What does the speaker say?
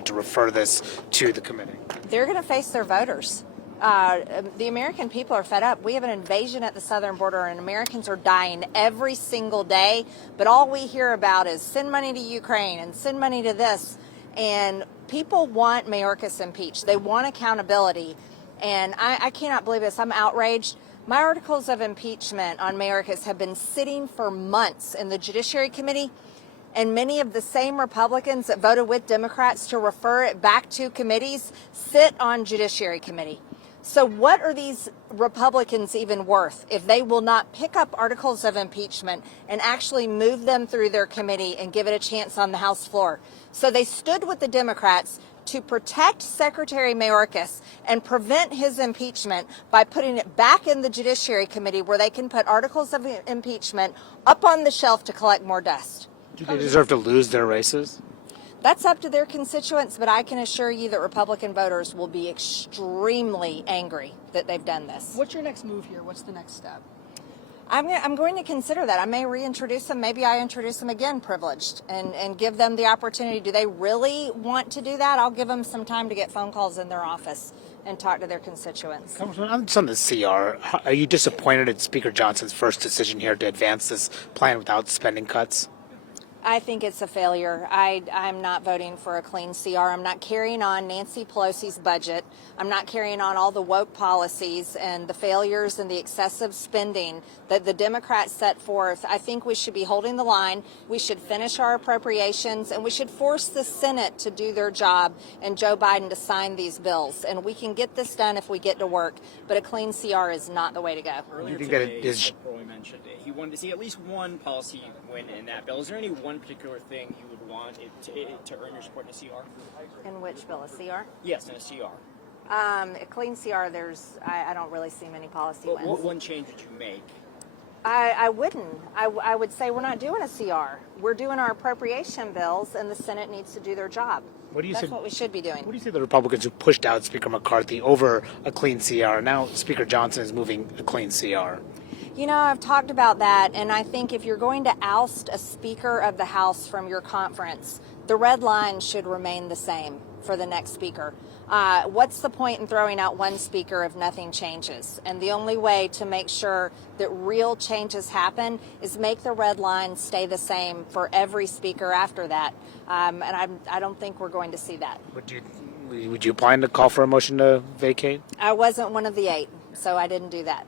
voted to refer this to the committee? They're going to face their voters. The American people are fed up. We have an invasion at the southern border, and Americans are dying every single day. But all we hear about is send money to Ukraine and send money to this. And people want Mayorkas impeached. They want accountability. And I cannot believe this. I'm outraged. My articles of impeachment on Mayorkas have been sitting for months in the Judiciary Committee. And many of the same Republicans that voted with Democrats to refer it back to committees sit on Judiciary Committee. So what are these Republicans even worth if they will not pick up articles of impeachment and actually move them through their committee and give it a chance on the House floor? So they stood with the Democrats to protect Secretary Mayorkas and prevent his impeachment by putting it back in the Judiciary Committee where they can put articles of impeachment up on the shelf to collect more dust. Do they deserve to lose their races? That's up to their constituents, but I can assure you that Republican voters will be extremely angry that they've done this. What's your next move here? What's the next step? I'm going to consider that. I may reintroduce them. Maybe I introduce them again privileged and give them the opportunity. Do they really want to do that? I'll give them some time to get phone calls in their office and talk to their constituents. Congressman, on the CR, are you disappointed in Speaker Johnson's first decision here to advance this plan without spending cuts? I think it's a failure. I'm not voting for a clean CR. I'm not carrying on Nancy Pelosi's budget. I'm not carrying on all the woke policies and the failures and the excessive spending that the Democrats set forth. I think we should be holding the line. We should finish our appropriations, and we should force the Senate to do their job and Joe Biden to sign these bills. And we can get this done if we get to work, but a clean CR is not the way to go. Earlier today, Roy mentioned he wanted to see at least one policy win in that bill. Is there any one particular thing you would want it to earn your support in a CR? In which bill? A CR? Yes, in a CR. A clean CR, I don't really see many policy wins. What one change would you make? I wouldn't. I would say we're not doing a CR. We're doing our appropriation bills, and the Senate needs to do their job. That's what we should be doing. What do you say the Republicans who pushed out Speaker McCarthy over a clean CR? Now Speaker Johnson is moving a clean CR. You know, I've talked about that, and I think if you're going to oust a Speaker of the House from your conference, the red line should remain the same for the next Speaker. What's the point in throwing out one Speaker if nothing changes? And the only way to make sure that real changes happen is make the red line stay the same for every Speaker after that. And I don't think we're going to see that. Would you plan to call for a motion to vacate? I wasn't one of the 8, so I didn't do that.